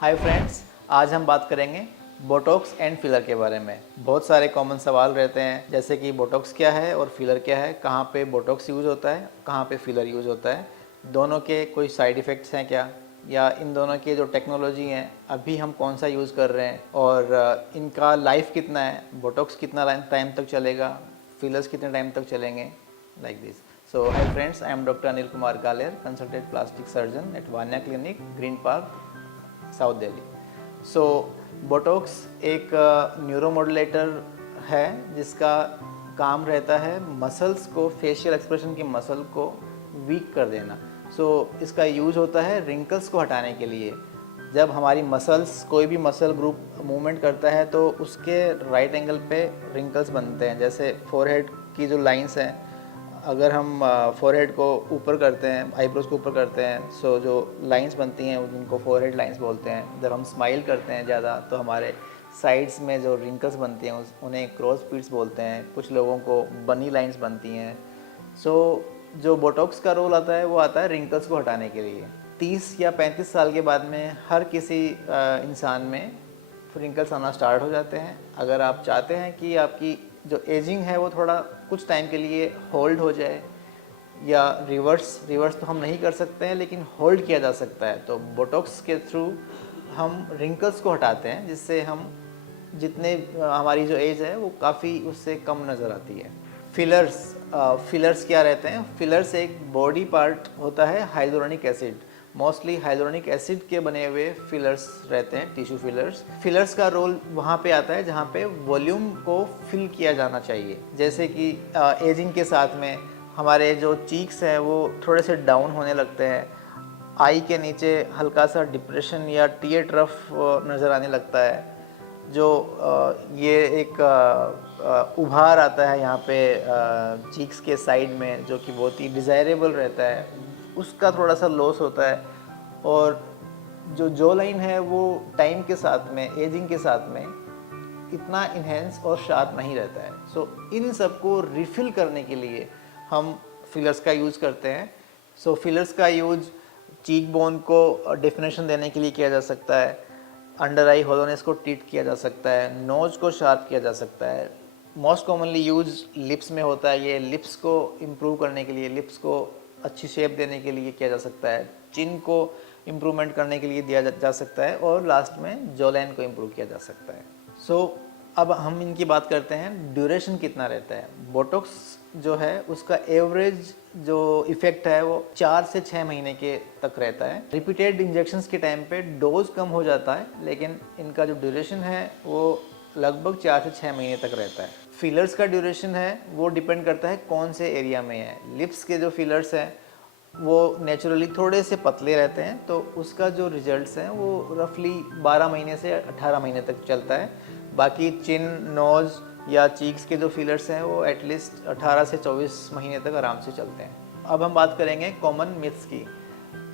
Hi friends, आज हम बात करेंगे बोटॉक्स एंड फिलर के बारे में। बहुत सारे कॉमन सवाल रहते हैं, जैसे कि बोटॉक्स क्या है और फिलर क्या है, कहाँ पे बोटॉक्स यूज़ होता है, कहाँ पे फिलर यूज़ होता है, दोनों के कोई साइड इफ़ेक्ट्स हैं क्या, या इन दोनों की जो टेक्नोलॉजी हैं अभी हम कौन सा यूज़ कर रहे हैं और इनका लाइफ कितना है, बोटॉक्स कितना टाइम तक चलेगा, फिलर्स कितने टाइम तक चलेंगे, like this. So hi friends, I am Dr. Anil Kumar Galer, consultant plastic surgeon at Vanya Clinic, Green Park, south Delhi. So botox एक न्यूरोमॉड्यूलेटर है जिसका काम रहता है मसल्स को, फेशियल एक्सप्रेशन की मसल को वीक कर देना। सो इसका यूज़ होता है रिंकल्स को हटाने के लिए। जब हमारी मसल्स, कोई भी मसल ग्रुप मूवमेंट करता है तो उसके राइट एंगल पे रिंकल्स बनते हैं। जैसे फोरहेड की जो लाइंस हैं, अगर हम फोरहेड को ऊपर करते हैं, आईब्रोज को ऊपर करते हैं, सो जो लाइंस बनती हैं उनको फोरहेड लाइंस बोलते हैं। जब हम स्माइल करते हैं ज़्यादा तो हमारे साइड्स में जो रिंकल्स बनती हैं उन्हें क्रॉस पीट्स बोलते हैं। कुछ लोगों को बनी लाइंस बनती हैं। सो जो बोटॉक्स का रोल आता है वो आता है रिंकल्स को हटाने के लिए। 30 या 35 साल के बाद में हर किसी इंसान में रिंकल्स आना स्टार्ट हो जाते हैं। अगर आप चाहते हैं कि आपकी जो एजिंग है वो थोड़ा कुछ टाइम के लिए होल्ड हो जाए, या रिवर्स तो हम नहीं कर सकते हैं लेकिन होल्ड किया जा सकता है, तो बोटॉक्स के थ्रू हम रिंकल्स को हटाते हैं, जिससे हम जितने हमारी जो एज है वो काफ़ी उससे कम नज़र आती है। फिलर्स क्या रहते हैं? फिलर्स एक बॉडी पार्ट होता है hyaluronic acid, mostly hyaluronic acid के बने हुए फिलर्स रहते हैं, टिश्यू फिलर्स। फिलर्स का रोल वहाँ पे आता है जहाँ पे वॉल्यूम को फिल किया जाना चाहिए। जैसे कि एजिंग के साथ में हमारे जो चीक्स हैं वो थोड़े से डाउन होने लगते हैं, आई के नीचे हल्का सा डिप्रेशन या टीयर ट्रफ नज़र आने लगता है। जो ये एक उभार आता है यहाँ पे चीक्स के साइड में, जो कि बहुत ही डिज़ायरेबल रहता है, उसका थोड़ा सा लॉस होता है। और जो जॉ लाइन है वो टाइम के साथ में, एजिंग के साथ में इतना इन्हेंस और शार्प नहीं रहता है। सो इन सबको रिफ़िल करने के लिए हम फिलर्स का यूज़ करते हैं। सो फिलर्स का यूज़ चीक बोन को डेफिनेशन देने के लिए किया जा सकता है, अंडर आई होलोनेस को ट्रीट किया जा सकता है, नोज को शार्प किया जा सकता है। मोस्ट कॉमनली यूज लिप्स में होता है, ये लिप्स को इम्प्रूव करने के लिए, लिप्स को अच्छी शेप देने के लिए किया जा सकता है, चिन को इम्प्रूवमेंट करने के लिए दिया जा सकता है, और लास्ट में जॉ लाइन को इम्प्रूव किया जा सकता है। सो अब हम इनकी बात करते हैं, ड्यूरेशन कितना रहता है। बोटॉक्स जो है उसका एवरेज जो इफ़ेक्ट है वो 4 से 6 महीने के तक रहता है। रिपीटेड इंजेक्शंस के टाइम पे डोज कम हो जाता है, लेकिन इनका जो ड्यूरेशन है वो लगभग 4 से 6 महीने तक रहता है। फिलर्स का ड्यूरेशन है वो डिपेंड करता है कौन से एरिया में है। लिप्स के जो फिलर्स हैं वो नेचुरली थोड़े से पतले रहते हैं, तो उसका जो रिजल्ट्स हैं वो रफली 12 महीने से 18 महीने तक चलता है। बाकी चिन, नोज़ या चीक्स के जो फिलर्स हैं वो एटलीस्ट 18 से 24 महीने तक आराम से चलते हैं। अब हम बात करेंगे कॉमन मिथ्स की।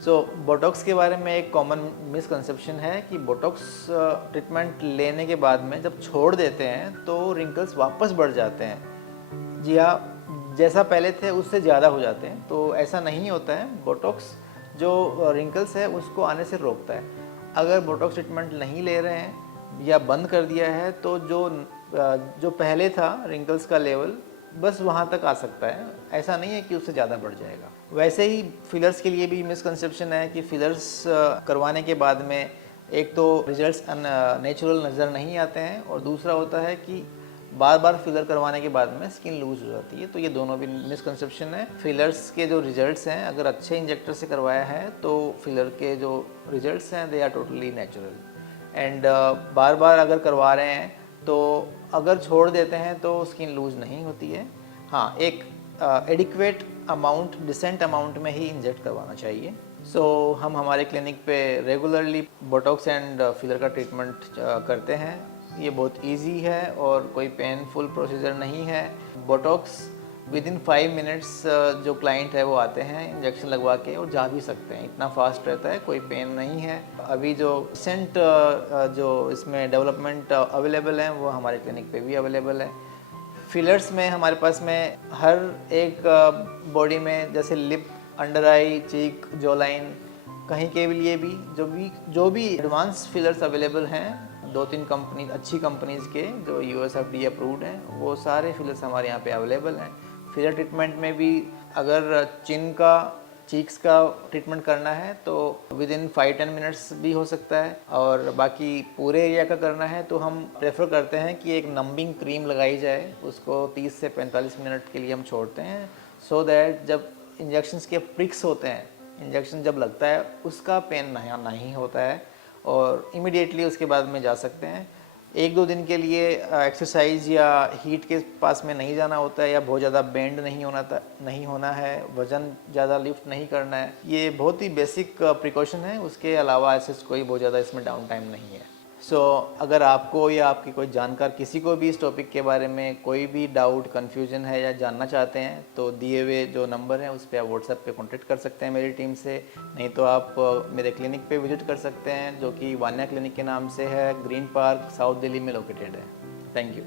सो बोटॉक्स के बारे में एक कॉमन मिसकंसेप्शन है कि बोटॉक्स ट्रीटमेंट लेने के बाद में जब छोड़ देते हैं तो रिंकल्स वापस बढ़ जाते हैं। जी हाँ, जैसा पहले थे उससे ज़्यादा हो जाते हैं, तो ऐसा नहीं होता है। बोटॉक्स जो रिंकल्स है उसको आने से रोकता है। अगर बोटॉक्स ट्रीटमेंट नहीं ले रहे हैं या बंद कर दिया है तो जो पहले था रिंकल्स का लेवल बस वहाँ तक आ सकता है, ऐसा नहीं है कि उससे ज़्यादा बढ़ जाएगा। वैसे ही फिलर्स के लिए भी मिसकंसेप्शन है कि फिलर्स करवाने के बाद में एक तो रिजल्ट्स नेचुरल नज़र नहीं आते हैं, और दूसरा होता है कि बार बार फिलर करवाने के बाद में स्किन लूज हो जाती है। तो ये दोनों भी मिसकंसेप्शन है। फिलर्स के जो रिजल्ट्स हैं, अगर अच्छे इंजेक्टर से करवाया है तो फिलर के जो रिजल्ट्स हैं they are totally natural. And बार बार अगर करवा रहे हैं तो अगर छोड़ देते हैं तो स्किन लूज नहीं होती है। हाँ, एक एडिक्वेट अमाउंट, डिसेंट अमाउंट में ही इंजेक्ट करवाना चाहिए। सो हम हमारे क्लिनिक पे रेगुलरली बोटॉक्स एंड फिलर का ट्रीटमेंट करते हैं। ये बहुत इजी है और कोई पेनफुल प्रोसीजर नहीं है। बोटॉक्स विदिन 5 मिनट्स जो क्लाइंट है वो आते हैं इंजेक्शन लगवा के और जा भी सकते हैं, इतना फास्ट रहता है, कोई पेन नहीं है। अभी जो रिसेंट जो इसमें डेवलपमेंट अवेलेबल हैं वो हमारे क्लिनिक पे भी अवेलेबल है। फिलर्स में हमारे पास में हर एक बॉडी में, जैसे लिप, अंडर आई, चीक, जॉ लाइन, कहीं के लिए भी जो भी एडवांस फिलर्स अवेलेबल हैं, 2-3 कंपनी अच्छी कंपनीज़ के जो यूएस एफडीए अप्रूव्ड हैं, वो सारे फिलर्स हमारे यहाँ पे अवेलेबल हैं। फिलर ट्रीटमेंट में भी अगर चीक्स का ट्रीटमेंट करना है तो विद इन 5-10 मिनट्स भी हो सकता है, और बाकी पूरे एरिया का करना है तो हम प्रेफर करते हैं कि एक नंबिंग क्रीम लगाई जाए, उसको 30 से 45 मिनट के लिए हम छोड़ते हैं, सो दैट जब इंजेक्शंस के प्रिक्स होते हैं, इंजेक्शन जब लगता है उसका पेन नहीं होता है, और इमिडिएटली उसके बाद में जा सकते हैं। 1-2 दिन के लिए एक्सरसाइज या हीट के पास में नहीं जाना होता है, या बहुत ज़्यादा बेंड नहीं होना है, वज़न ज़्यादा लिफ्ट नहीं करना है। ये बहुत ही बेसिक प्रिकॉशन है, उसके अलावा ऐसे कोई बहुत ज़्यादा इसमें डाउन टाइम नहीं है। सो अगर आपको या आपकी कोई जानकार किसी को भी इस टॉपिक के बारे में कोई भी डाउट, कन्फ्यूजन है या जानना चाहते हैं, तो दिए हुए जो नंबर है उस पर आप व्हाट्सएप पे कांटेक्ट कर सकते हैं मेरी टीम से। नहीं तो आप मेरे क्लिनिक पे विजिट कर सकते हैं, जो कि वान्या क्लिनिक के नाम से है, ग्रीन पार्क, साउथ दिल्ली में लोकेटेड है। Thank you.